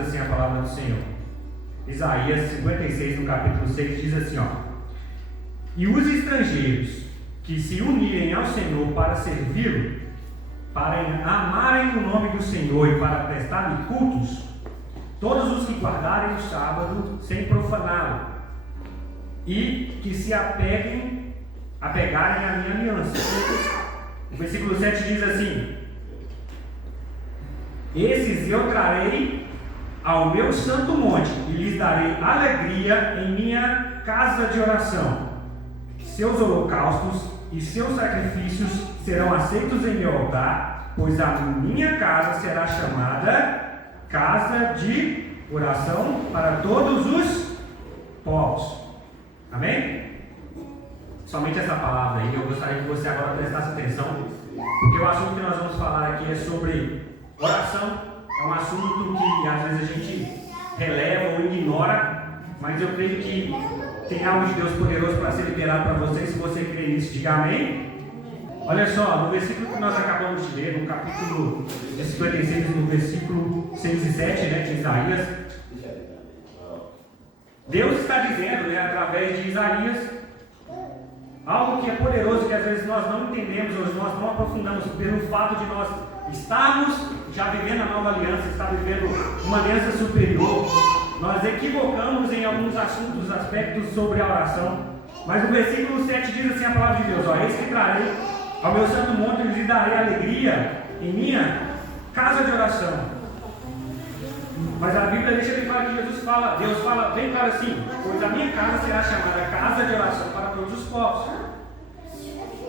diz assim a palavra do Senhor. Isaías 56, no capítulo 6, diz assim, ó: e os estrangeiros que se unirem ao Senhor para servi-lo, para amarem o nome do Senhor e para prestar-lhe cultos, todos os que guardarem o sábado sem profaná-lo, e que se apegarem à minha aliança. O versículo 7 diz assim: esses eu trarei ao meu santo monte e lhes darei alegria em minha casa de oração. Seus holocaustos e seus sacrifícios serão aceitos em meu altar, pois a minha casa será chamada casa de oração para todos os povos. Amém? Somente essa palavra aí, eu gostaria que você agora prestasse atenção, porque o assunto que nós vamos falar aqui é sobre oração. É um assunto que às vezes a gente releva ou ignora, mas eu creio que tem algo de Deus poderoso para ser liberado para você. Se você crê nisso, diga amém. Olha só, no versículo que nós acabamos de ler, no capítulo 56, no versículo 6 e 7, né, de Isaías, Deus está dizendo, né, através de Isaías, algo que é poderoso, que às vezes nós não entendemos, ou nós não aprofundamos, pelo fato de nós estarmos já vivendo a nova aliança, estar vivendo uma aliança superior. Nós equivocamos em alguns assuntos, aspectos sobre a oração. Mas no versículo 7 diz assim a palavra de Deus: ó, eis que trarei ao meu santo monte e lhes darei alegria em minha casa de oração. Mas a Bíblia deixa bem claro que Deus fala bem claro assim: pois a minha casa será chamada casa de oração para todos os povos.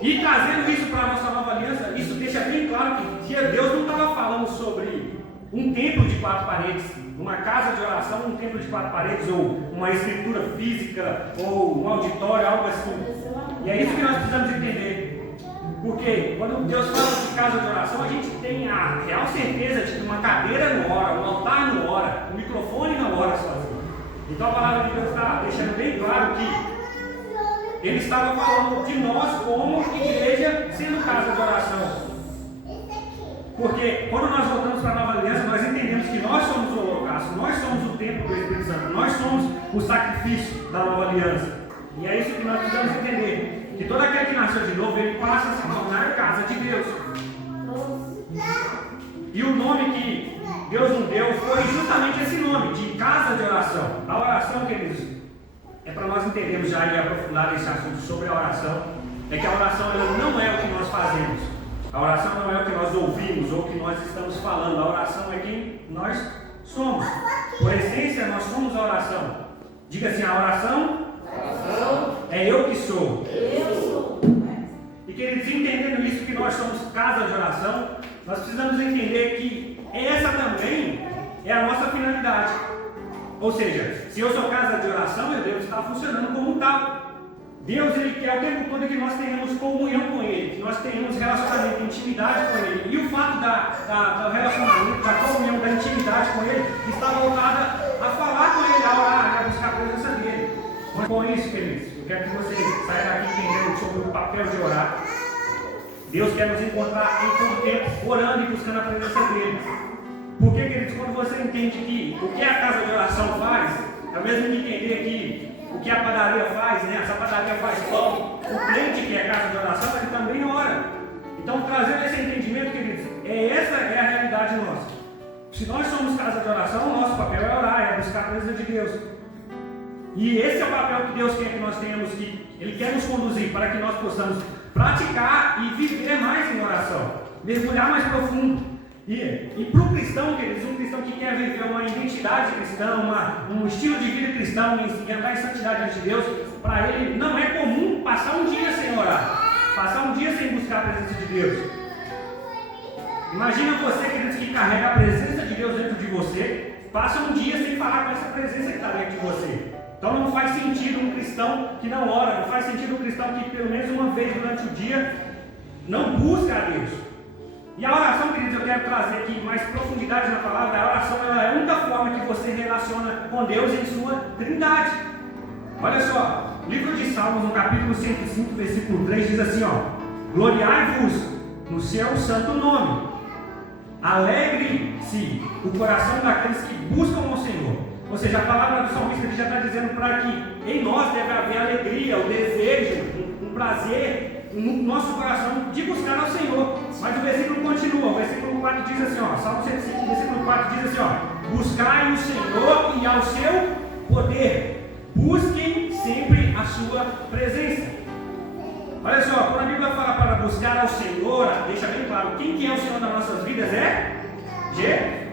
E trazendo isso para a nossa nova aliança, isso deixa bem claro que Deus não estava falando sobre um templo de 4 paredes, uma casa de oração, um templo de 4 paredes, ou uma escritura física, ou um auditório, algo assim. E é isso que nós precisamos entender. Porque quando Deus fala de casa de oração, a gente tem a real certeza de que uma cadeira não ora, um altar não ora, um microfone não ora sozinho. Então a palavra de Deus está deixando bem claro que Ele estava falando de nós como igreja sendo casa de oração. Porque quando nós voltamos para a nova aliança, nós entendemos que nós somos o holocausto, nós somos o templo do Espírito Santo, nós somos o sacrifício da nova aliança. E é isso que nós precisamos entender. Que todo aquele que nasceu de novo, ele passa a se tornar casa de Deus. E o nome que Deus nos deu foi justamente esse nome, de casa de oração. A oração, queridos, é para nós entendermos já e aprofundar esse assunto sobre a oração, é que a oração ela não é o que nós fazemos, a oração não é o que nós ouvimos ou o que nós estamos falando, a oração é quem nós somos. Por essência, nós somos a oração. Diga assim: a oração é eu que sou. E queridos, entendendo isso, que nós somos casa de oração, nós precisamos entender que essa também é a nossa finalidade. Ou seja, se eu sou casa de oração, eu devo estar funcionando como tal. Deus, Ele quer o tempo todo que nós tenhamos comunhão com Ele, que nós tenhamos relacionamento, intimidade com Ele. E o fato do relacionamento, da comunhão, da intimidade com Ele, está voltada a falar com Ele, a orar, a buscar a presença dEle. Mas com isso, queridos, eu quero que você saia daqui entendendo sobre o papel de orar. Deus quer nos encontrar em todo tempo, orando e buscando a presença dEle. Porque, queridos, quando você entende que o que a casa de oração faz, é o mesmo que entender que o que a padaria faz, né? Essa padaria faz pão, o crente que é a casa de oração, ele também ora. Então, trazendo esse entendimento, queridos, essa é a realidade nossa. Se nós somos casa de oração, o nosso papel é orar, é buscar a presença de Deus. E esse é o papel que Deus quer que nós tenhamos, que Ele quer nos conduzir para que nós possamos praticar e viver mais em oração, mergulhar mais profundo. E para o cristão, queridos, um cristão que quer viver uma identidade cristã, um estilo de vida cristão, e andar em santidade diante de Deus, para ele não é comum passar um dia sem orar, passar um dia sem buscar a presença de Deus. Imagina você, queridos, que carrega a presença de Deus dentro de você, passa um dia sem falar com essa presença que está dentro de você. Então não faz sentido um cristão que não ora, não faz sentido um cristão que pelo menos uma vez durante o dia não busca a Deus. E a oração, queridos, eu quero trazer aqui mais profundidade na palavra. A oração ela é a única forma que você relaciona com Deus em sua trindade. Olha só, livro de Salmos, no capítulo 105, versículo 3, diz assim, ó: gloriai-vos no seu santo nome, Alegre-se o coração daqueles que buscam ao Senhor. Ou seja, a palavra do salmista já está dizendo para que em nós deve haver alegria, o desejo, um prazer no nosso coração de buscar ao Senhor. Mas o versículo continua, o versículo 4 diz assim, ó, Salmo 105, versículo 4 diz assim, ó: buscai o Senhor e ao seu poder, busquem sempre a sua presença. Olha só, quando a Bíblia fala para buscar ao Senhor, deixa bem claro, quem que é o Senhor das nossas vidas é Jesus.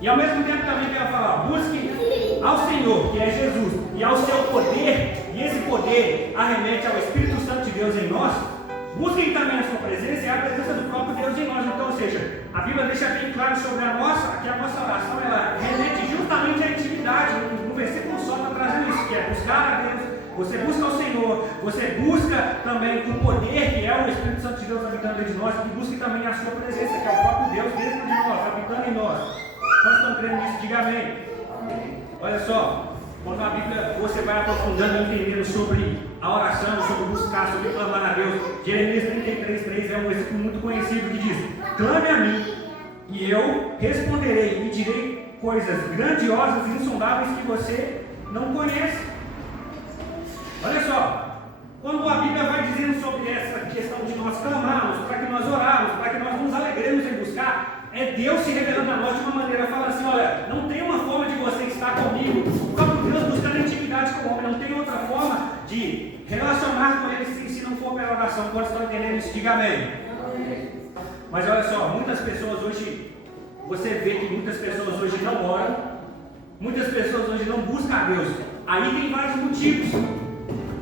E ao mesmo tempo também quero falar, busque ao Senhor, que é Jesus, e ao seu poder, e esse poder arremete ao Espírito Santo de Deus em nós. Busquem também a sua presença e a presença do próprio Deus em nós. Então, ou seja, a Bíblia deixa bem claro sobre que a nossa oração, ela remete justamente à intimidade. No versículo só está trazendo isso, que é buscar a Deus. Você busca o Senhor, você busca também o poder que é o Espírito Santo de Deus habitando dentro de nós, e busque também a sua presença, que é o próprio Deus dentro de nós, habitando em nós. Nós estamos crendo nisso? Diga amém. Olha só, quando a Bíblia você vai aprofundando e entendendo sobre a oração, sobre buscar, sobre clamar a Deus, Jeremias 33:3 é um versículo muito conhecido que diz: clame a mim, e eu responderei, e direi coisas grandiosas e insondáveis que você não conhece. Olha só, quando a Bíblia vai dizendo sobre essa questão de nós clamarmos, para que nós orarmos, para que nós nos alegremos em buscar, é Deus se revelando a nós de uma maneira, fala assim: olha, não tem uma forma de você estar comigo, o próprio Deus buscando intimidade com o homem, não tem outra forma de relacionar com ele se não for pela oração. Quando estão entendendo isso, diga amém. Mas olha só, muitas pessoas hoje, você vê que muitas pessoas hoje não oram, muitas pessoas hoje não buscam a Deus. Aí tem vários motivos.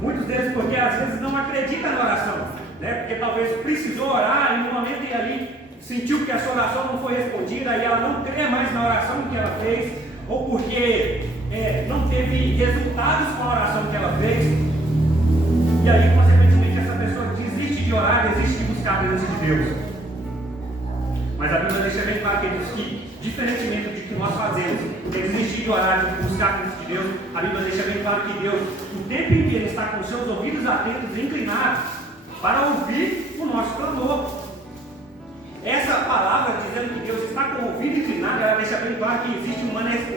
Muitos deles porque às vezes não acreditam na oração, né? Porque talvez precisou orar e no momento em ali sentiu que a sua oração não foi respondida e ela não crê mais na oração que ela fez, ou porque não teve resultados com a oração que ela fez, e aí consequentemente essa pessoa desiste de orar, desiste de buscar a presença de Deus. Mas a Bíblia deixa bem claro que diferentemente do que nós fazemos, que é desistir de orar, de buscar a presença de Deus, a Bíblia deixa bem claro que Deus o tempo inteiro está com seus ouvidos atentos e inclinados para ouvir o nosso clamor. Essa palavra dizendo que Deus está com o ouvido inclinado, ela deixa bem claro que existe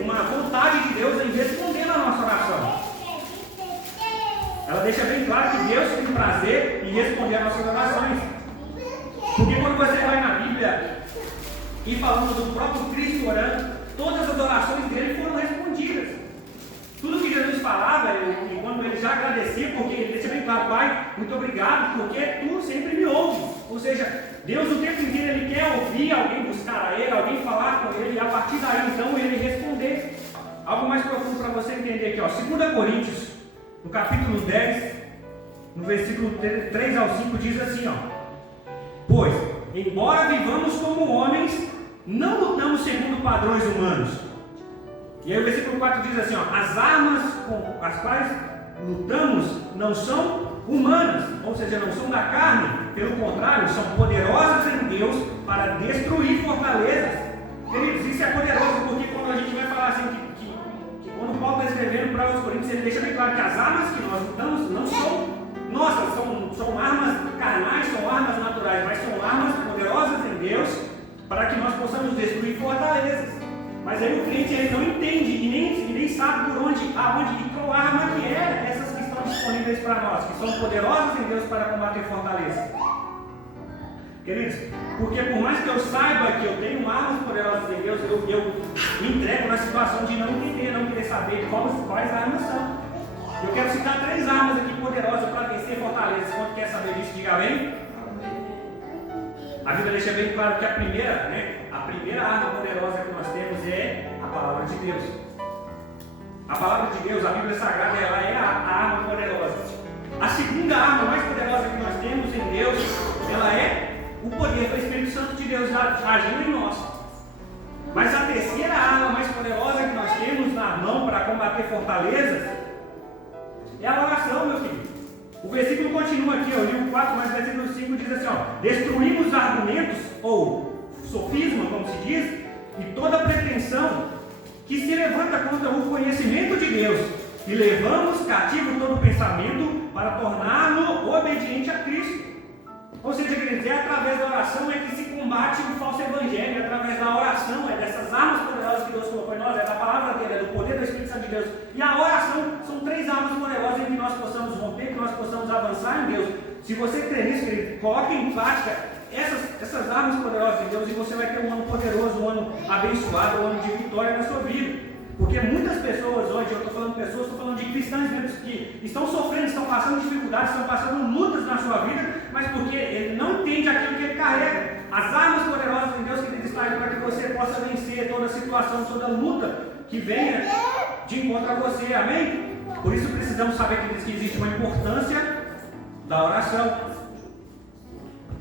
uma vontade de Deus em responder a nossa oração. Ela deixa bem claro que Deus tem prazer em responder a nossas orações. Porque quando você vai na Bíblia e falando do próprio Cristo orando, todas as orações dele foram respondidas. Tudo que Jesus falava, e quando ele já agradecia, porque ele deixa bem claro: Pai, muito obrigado, porque tu sempre me ouves. Ou seja, Deus o tempo inteiro ele quer ouvir alguém buscar a ele, alguém falar com ele, e a partir daí então ele responder. Algo mais profundo para você entender aqui, ó. 2 Coríntios, no capítulo 10, no versículo 3 ao 5, diz assim, ó: pois, embora vivamos como homens, não lutamos segundo padrões humanos. E aí o versículo 4 diz assim, ó: as armas com as quais lutamos não são humanas, ou seja, não são da carne, pelo contrário, são poderosas em Deus para destruir fortalezas. Queridos, isso é poderoso, porque quando a gente vai falar assim, que quando Paulo está escrevendo para os Coríntios, ele deixa bem claro que as armas que nós lutamos não são nossas, são armas carnais, são armas naturais, mas são armas poderosas em Deus para que nós possamos destruir fortalezas. Mas aí o crente ele não entende e nem sabe aonde e qual arma que é essas que estão disponíveis para nós, que são poderosas em Deus para combater fortalezas. Queridos, porque por mais que eu saiba que eu tenho armas poderosas em Deus, eu me entrego na situação de não entender, não querer saber quais armas são. Eu quero citar 3 armas aqui poderosas para vencer fortalezas. Quanto quer saber disso, diga amém? A Bíblia deixa bem claro que a primeira arma poderosa que nós temos é a palavra de Deus. A palavra de Deus, a Bíblia Sagrada, ela é a arma poderosa. A segunda arma mais poderosa que nós temos em Deus, ela é o poder do Espírito Santo de Deus agindo em nós. Mas a terceira arma mais poderosa que nós temos na mão para combater fortalezas é a oração, meu filho. O versículo continua aqui, o livro 4, mas o versículo 5 diz assim, ó: destruímos argumentos, ou sofisma, como se diz, e toda pretensão que se levanta contra o conhecimento de Deus, e levamos cativo todo pensamento para torná-lo obediente a Cristo. Ou seja, quer dizer, através da oração é que se combate o falso evangelho através da oração, é dessas armas poderosas que Deus colocou em nós, é da palavra dele, é do poder do Espírito Santo de Deus. E a oração são 3 armas poderosas em que nós possamos romper, que nós possamos avançar em Deus. Se você crer nisso, querido, coloque em prática essas armas poderosas de Deus e você vai ter um ano poderoso, um ano abençoado, um ano de vitória na sua vida. Porque muitas pessoas hoje, eu estou falando de pessoas, estou falando de cristãos que estão sofrendo, estão passando dificuldades, estão passando lutas na sua vida, mas porque ele não entende aquilo que ele carrega. As armas poderosas de Deus que ele está aí para que você possa vencer toda situação, toda luta que venha de encontro a você, amém? Por isso precisamos saber que existe uma importância da oração.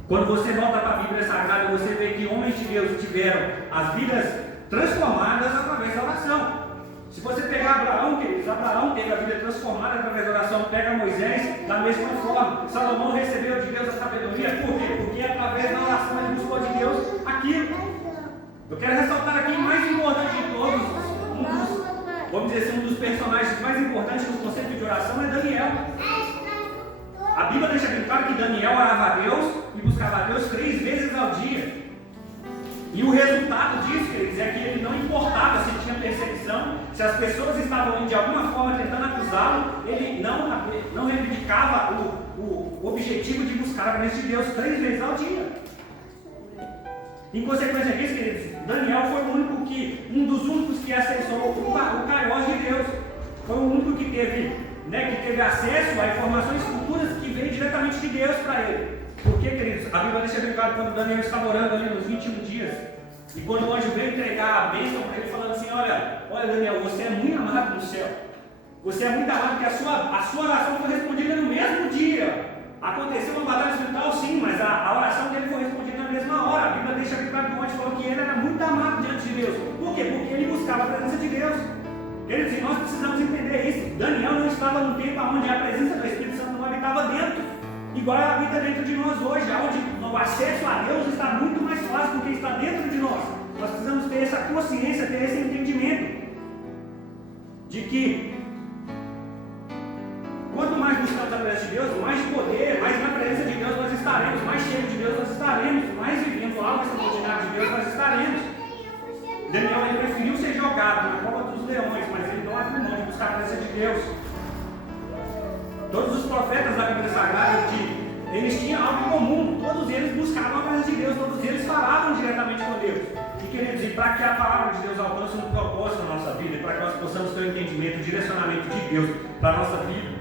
Quando você volta para a Bíblia Sagrada, você vê que homens de Deus tiveram as vidas transformadas através da oração. Se você pegar Abraão, queridos, Abraão teve a vida transformada através da oração. Pega Moisés, da mesma forma. Salomão recebeu de Deus a sabedoria. Por quê? Porque através da oração ele buscou de Deus aquilo. Eu quero ressaltar aqui o mais importante de todos, vamos dizer assim, um dos personagens mais importantes no conceito de oração é Daniel. A Bíblia deixa bem claro que Daniel orava a Deus e buscava a Deus 3 vezes ao dia. E o resultado disso, queridos, é que ele não importava se tinha perseguição, se as pessoas estavam de alguma forma tentando acusá-lo, ele não reivindicava o objetivo de buscar a presença de Deus 3 vezes ao dia. Em consequência disso, queridos, Daniel foi um dos únicos que acessou o Kairos de Deus. Foi o único que teve acesso a informações futuras que veio diretamente de Deus para ele. Porque, queridos, a Bíblia deixa bem claro quando Daniel estava orando ali nos 21 dias, e quando o anjo veio entregar a bênção para ele, falando assim: olha Daniel, você é muito amado no céu, você é muito amado, porque a sua oração foi respondida no mesmo dia. Aconteceu uma batalha espiritual, sim, mas a oração dele foi respondida na mesma hora. A Bíblia deixa bem claro que o anjo falou que ele era muito amado diante de Deus. Por quê? Porque ele buscava a presença de Deus. Queridos, e nós precisamos entender isso. Daniel não estava num tempo onde a presença do Espírito Santo não habitava dentro, igual ela habita dentro de nós hoje, onde o acesso a Deus está muito mais fácil porque está dentro de nós. Nós precisamos ter essa consciência, ter esse entendimento de que quanto mais buscamos a presença de Deus, mais poder, mais na presença de Deus nós estaremos, mais cheio de Deus nós estaremos, mais vivendo algo extraordinário de Deus nós estaremos. Daniel ele preferiu ser jogado na cova dos leões, mas ele não abriu mão de buscar a presença de Deus. Todos os profetas da Bíblia Sagrada, eles tinham algo em comum, todos eles buscavam a presença de Deus, todos eles falavam diretamente com Deus. E queridos, e para que a palavra de Deus alcance um propósito na nossa vida, e para que nós possamos ter um entendimento, um direcionamento de Deus para a nossa vida,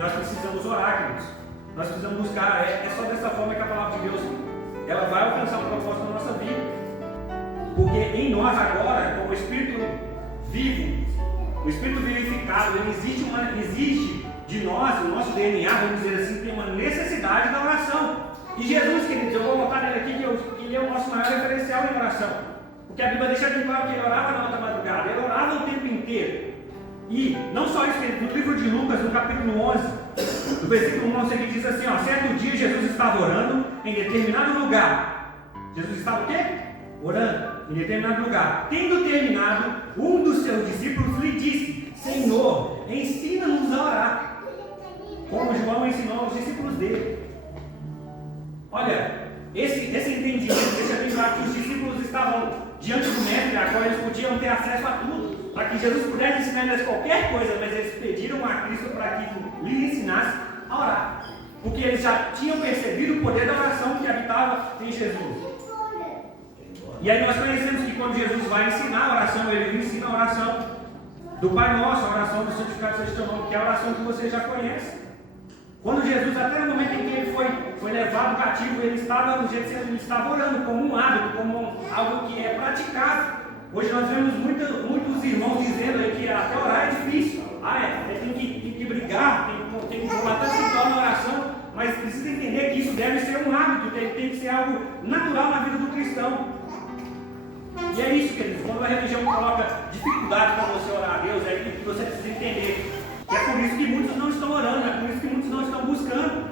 nós precisamos orar, queridos. Nós precisamos buscar, é só dessa forma que a palavra de Deus ela vai alcançar um propósito na nossa vida. Porque em nós agora, como o Espírito vivo, o Espírito vivificado, ele existe de nós, o nosso DNA, vamos dizer assim, tem uma necessidade da oração. E Jesus, queridos, eu vou botar nele aqui que ele é o nosso maior referencial em oração. Porque a Bíblia deixa bem claro que ele orava na outra madrugada, ele orava o tempo inteiro. E não só isso, queridos, no livro de Lucas, no capítulo 11, no versículo 11, ele diz assim, certo dia Jesus estava orando em determinado lugar. Jesus estava o quê? Orando em determinado lugar. Tendo terminado, um dos seus discípulos lhe disse: Senhor, ensina-nos a orar, como João ensinou aos discípulos dele. Olha, esse entendimento deixa bem claro que os discípulos estavam diante do mestre, agora eles podiam ter acesso a tudo, para que Jesus pudesse ensinar eles qualquer coisa, mas eles pediram a Cristo para que lhe ensinasse a orar, porque eles já tinham percebido o poder da oração que habitava em Jesus. E aí nós conhecemos que quando Jesus vai ensinar a oração, ele ensina a oração do Pai Nosso, a oração do santificado seja o teu nome, que é a oração que você já conhece. Quando Jesus, até no momento em que ele foi levado cativo, ele estava no Getsemane, ele estava orando como um hábito, como algo que é praticado. Hoje nós vemos muitos irmãos dizendo aí que até orar é difícil. Tem que brigar, tem que combater se torna oração, mas precisa entender que isso deve ser um hábito, tem que ser algo natural na vida do cristão. E é isso, queridos, quando a religião coloca dificuldade para você orar a Deus, é que você precisa entender. É por isso que muitos não estão orando, é por isso que muitos não estão buscando.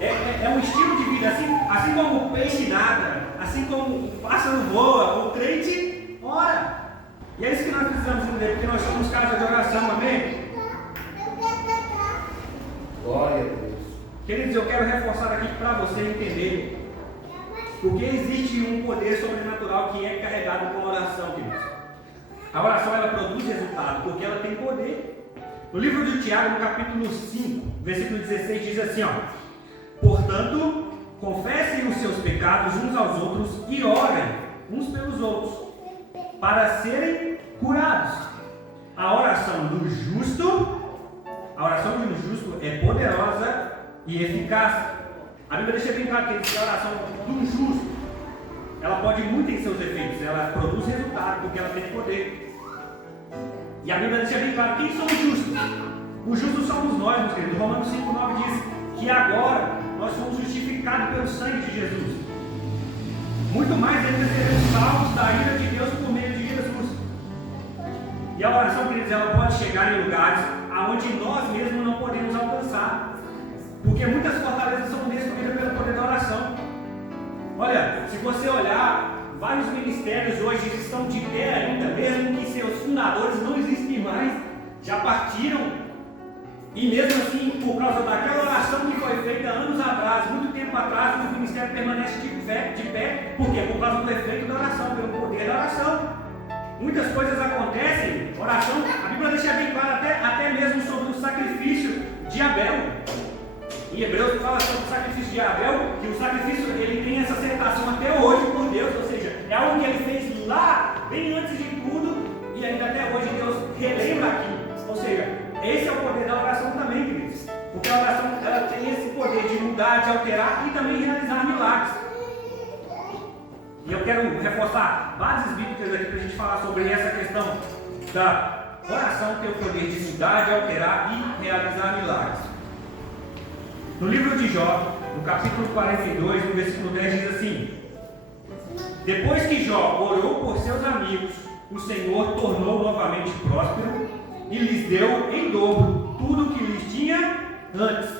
É um estilo de vida, assim como o peixe nada, assim como o pássaro voa, o crente ora. E é isso que nós precisamos entender, porque nós somos casa de oração, amém? Glória a Deus. Queridos, eu quero reforçar aqui para você entender Porque existe um poder sobrenatural que é carregado com a oração, queridos. A oração ela produz resultado porque ela tem poder. No livro de Tiago, no capítulo 5, versículo 16, diz assim, ó: portanto, confessem os seus pecados uns aos outros e orem uns pelos outros, para serem curados. A oração do justo é poderosa e eficaz. A Bíblia deixa bem claro que a oração do justo, ela pode muito em seus efeitos, ela produz resultado porque ela tem poder. E a Bíblia deixa bem claro quem são os justos. Os justos somos nós, meus queridos. Romanos 5,9 diz que agora nós somos justificados pelo sangue de Jesus. Muito mais ainda seremos salvos da ira de Deus por meio de Jesus. E a oração, queridos, ela pode chegar em lugares aonde nós mesmos não podemos alcançar. Porque muitas fortalezas são destruídas pelo poder da oração. Olha, se você olhar, vários ministérios hoje estão de pé ainda, mesmo que seus fundadores não existem mais, já partiram. E mesmo assim, por causa daquela oração que foi feita anos atrás, muito tempo atrás, o ministério permanece de pé. Por quê? Por causa do efeito da oração, pelo poder da oração. Muitas coisas acontecem, oração, a Bíblia deixa bem claro até mesmo sobre o sacrifício de Abel. Em Hebreus fala sobre o sacrifício de Abel, que o sacrifício ele tem essa aceitação até hoje por Deus, ou seja, é algo que ele fez lá, bem antes de tudo, e ainda até hoje Deus relembra aqui. Ou seja, esse é o poder da oração também, queridos. Porque a oração ela tem esse poder de mudar, de alterar e também realizar milagres. E eu quero reforçar bases bíblicas aqui para a gente falar sobre essa questão da oração ter o poder de mudar, de alterar e realizar milagres. No livro de Jó, no capítulo 42, no versículo 10, diz assim: depois que Jó orou por seus amigos, o Senhor tornou novamente próspero e lhes deu em dobro tudo o que lhes tinha antes.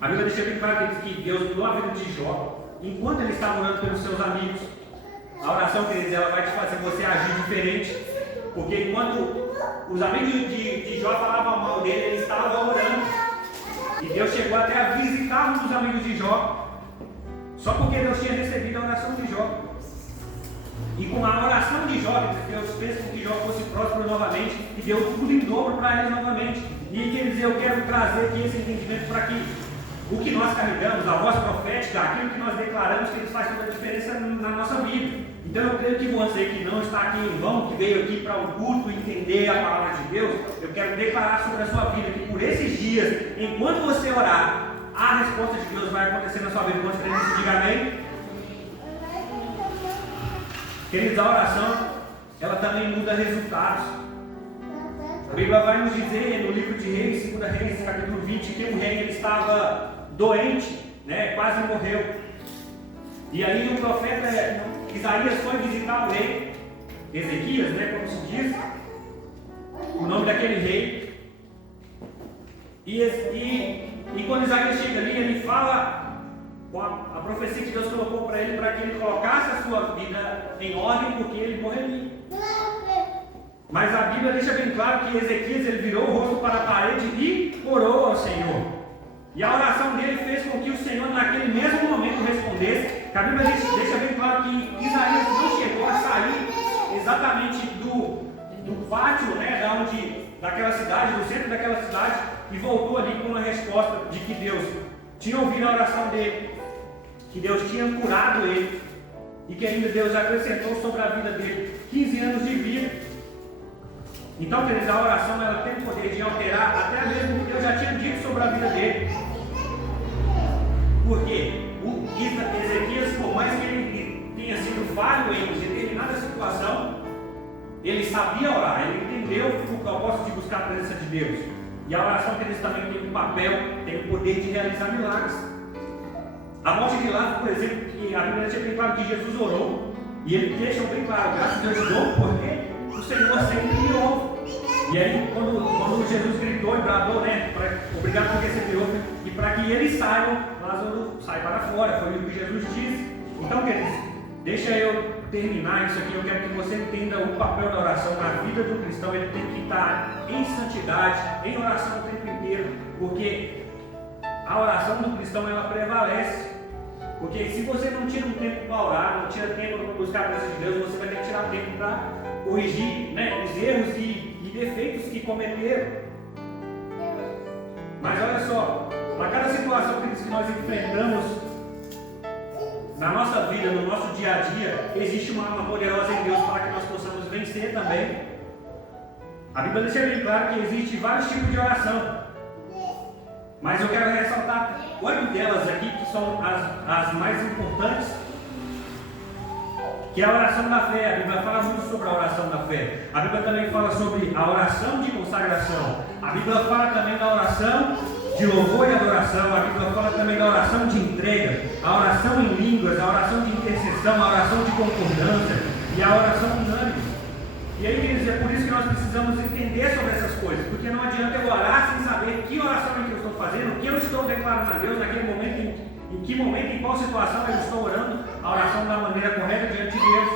A Bíblia deixa bem claro que Deus mudou a vida de Jó enquanto ele estava orando pelos seus amigos. A oração deles ela vai te fazer você agir diferente, porque enquanto os amigos de Jó falavam mal dele, ele estava orando. E Deus chegou até a visitar um dos amigos de Jó, só porque Deus tinha recebido a oração de Jó. E com a oração de Jó, Deus fez com que Jó fosse próspero novamente e deu tudo em dobro para ele novamente. E quer dizer, eu quero trazer aqui esse entendimento para que o que nós carregamos, a voz profética, aquilo que nós declaramos, que faz toda a diferença na nossa vida. Então eu creio que você que não está aqui em vão, que veio aqui para o culto entender a palavra de Deus, eu quero declarar sobre a sua vida que por esses dias, enquanto você orar, a resposta de Deus vai acontecer na sua vida. Quando você diga amém? Queridos, a oração, ela também muda resultados. A Bíblia vai nos dizer no livro de Reis, 2 Reis, capítulo 20, que um rei ele estava doente, quase morreu. E aí o profeta Isaías foi visitar o rei Ezequias, como se diz, o nome daquele rei. E quando Isaías chega ali, ele fala com a profecia que Deus colocou para ele, para que ele colocasse a sua vida em ordem, porque ele morreria. Mas a Bíblia deixa bem claro que Ezequias ele virou o rosto para a parede e orou ao Senhor. E a oração dele fez com que o Senhor naquele mesmo momento respondesse. A Bíblia deixa bem claro que Isaías não chegou a sair exatamente do pátio, daquela cidade, do centro daquela cidade, e voltou ali com uma resposta de que Deus tinha ouvido a oração dele, que Deus tinha curado ele, e que ainda Deus acrescentou sobre a vida dele 15 anos de vida. Então, queridos, a oração ela tem o poder de alterar até mesmo o que Deus já tinha dito sobre a vida dele. Por quê? Ezequias, por mais que ele tenha sido falho em determinada situação, ele sabia orar, ele entendeu o propósito de buscar a presença de Deus. E a oração deles também tem um papel, tem o poder de realizar milagres. A morte de Lázaro, por exemplo, que a Bíblia deixa bem claro que Jesus orou, e ele deixa bem claro, graças a Deus orou, porque o Senhor sempre me ouve. E aí, quando Jesus gritou e bradou, obrigado porque você me ouve, e para que eles saiam, Lázaro sai para fora, foi o que Jesus disse. Então, queridos, deixa eu terminar isso aqui. Eu quero que você entenda o papel da oração na vida do cristão. Ele tem que estar em santidade, em oração o tempo inteiro, porque a oração do cristão ela prevalece. Porque se você não tira um tempo para orar, não tira tempo para buscar a presença de Deus, você vai ter que tirar tempo para corrigir, né, os erros e defeitos que cometeram. Mas olha só, para cada situação que nós enfrentamos na nossa vida, no nosso dia a dia, existe uma arma poderosa em Deus para que nós possamos vencer também. A Bíblia deixa bem claro que existem vários tipos de oração, mas eu quero ressaltar 8 delas aqui, que são as mais importantes, que é a oração da fé. A Bíblia fala muito sobre a oração da fé. A Bíblia também fala sobre a oração de consagração. A Bíblia fala também da oração de louvor e adoração. A Bíblia fala também da oração de entrega, a oração em línguas, a oração de intercessão, a oração de concordância e a oração unânime. E aí, queridos, é por isso que nós precisamos entender sobre essas coisas, porque não adianta eu orar sem saber que oração é que eu estou fazendo, o que eu estou declarando a Deus naquele momento, em que momento, em qual situação eu estou orando a oração da maneira correta diante de Deus.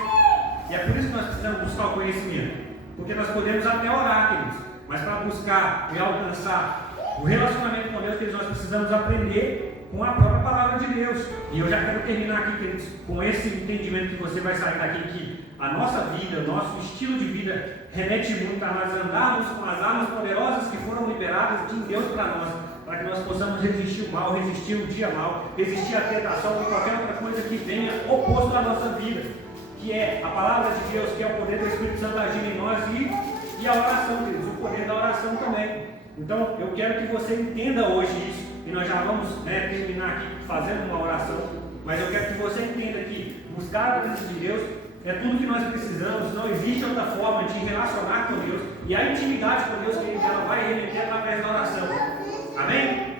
E é por isso que nós precisamos buscar o conhecimento, porque nós podemos até orar, queridos, mas para buscar e alcançar o relacionamento com Deus, queridos, nós precisamos aprender com a própria palavra de Deus. E eu já quero terminar aqui, queridos, com esse entendimento que você vai sair daqui, que a nossa vida, o nosso estilo de vida remete muito a nós andarmos com as armas poderosas que foram liberadas de Deus para nós, para que nós possamos resistir o mal, resistir o dia mal, resistir a tentação ou qualquer outra coisa que venha oposto à nossa vida, que é a palavra de Deus, que é o poder do Espírito Santo agindo em nós e a oração, queridos, o poder da oração também. Então, eu quero que você entenda hoje isso, e nós já vamos terminar aqui fazendo uma oração, mas eu quero que você entenda que buscar a presença de Deus é tudo que nós precisamos. Não existe outra forma de relacionar com Deus, e a intimidade com Deus, que ela vai remeter através da oração. Amém?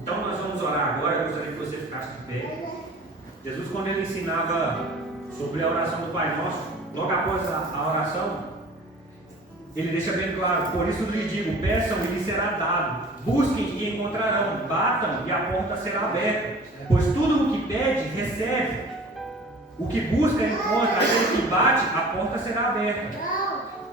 Então nós vamos orar agora. Eu gostaria que você ficasse de pé. Jesus, quando ele ensinava sobre a oração do Pai Nosso, logo após a oração, ele deixa bem claro: por isso lhes digo, peçam e lhes será dado, busquem e encontrarão, batam e a porta será aberta, pois tudo o que pede, recebe, o que busca, encontra, aquele que bate, a porta será aberta.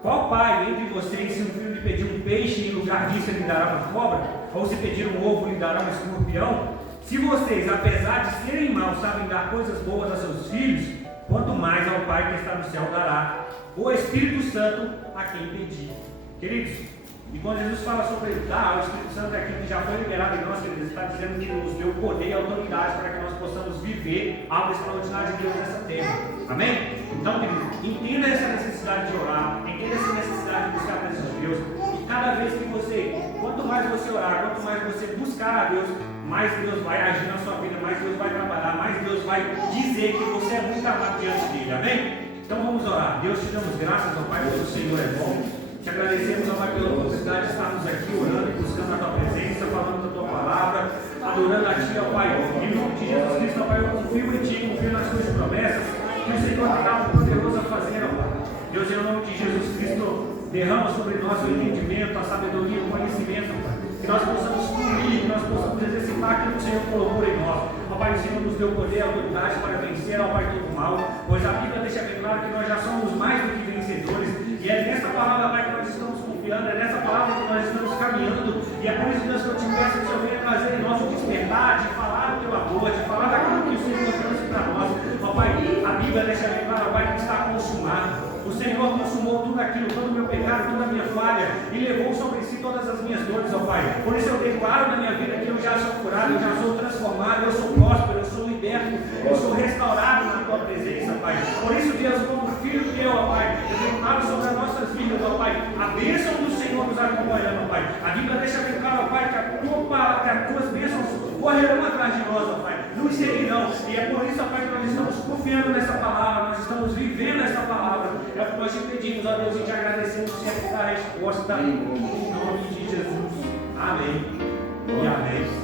Qual pai entre vocês, se um filho lhe pedir um peixe, em lugar disso lhe dará uma cobra? Ou se pedir um ovo, lhe dará um escorpião? Se vocês, apesar de serem maus, sabem dar coisas boas a seus filhos, quanto mais ao Pai que está no céu dará o Espírito Santo a quem pedir. Queridos, e quando Jesus fala sobre dar, o Espírito Santo é aquilo que já foi liberado em nós, queridos, está dizendo que nos deu poder e autoridade para que nós possamos viver algo extraordinário de Deus nessa terra. Amém? Então, queridos, entenda essa necessidade de orar, entenda essa necessidade de buscar a presença de Deus, e cada vez que quanto mais você orar, quanto mais você buscar a Deus, mais Deus vai agir na sua vida, mais Deus vai trabalhar, mais Deus vai dizer que você é muito amado diante dele. Amém? Então vamos orar. Deus, te damos graças, ó Pai, porque o Senhor é bom. Te agradecemos, ó Pai, pela oportunidade de estarmos aqui orando e buscando a Tua presença, falando da Tua palavra, adorando a Ti, ó Pai. Em nome de Jesus Cristo, ó Pai, eu confio em Ti, confio nas Tuas promessas, que o Senhor tem algo poderoso a fazer, ó Pai. Deus, em nome de Jesus Cristo, derrama sobre nós o entendimento, a sabedoria, o conhecimento, ó Pai. Que nós possamos fluir, que nós possamos exercitar aquilo que o Senhor colocou em nós. Ó Pai, o Senhor nos deu poder e autoridade para vencer, ó Pai, todo o mal, pois a Bíblia deixa bem claro que nós já somos mais do que vencedores, e é nessa palavra, Pai, que nós estamos confiando, é nessa palavra que nós estamos caminhando, e é por isso, Deus, que eu te peço que o Senhor venha trazer em nós o despertar, de falar do Teu amor, de falar daquilo que o Senhor trouxe para nós. Ó Pai, a Bíblia deixa bem claro, ó Pai, que está consumado. O Senhor consumou tudo aquilo, todo o meu pecado, toda a minha falha, e levou sobre si todas as minhas dores, ó Pai. Por isso eu declaro na minha vida que eu já sou curado, eu já sou transformado, eu sou próspero, eu sou liberto, eu sou restaurado na Tua presença, Pai. Por isso, Deus, como filho Teu, ó Pai, eu declaro sobre as nossas vidas, ó Pai, a bênção do Senhor nos acompanhando, ó Pai. A Bíblia deixa bem claro, ó Pai, que as Tuas bênçãos correrão atrás de nós, ó Pai, nos seguirão. E é por isso, ó Pai, que nós estamos confiando nessa palavra, nós estamos vivendo essa palavra. É o que nós te pedimos, ó Deus, e te agradecemos sempre pela resposta, em nome de Jesus. Amém e amém.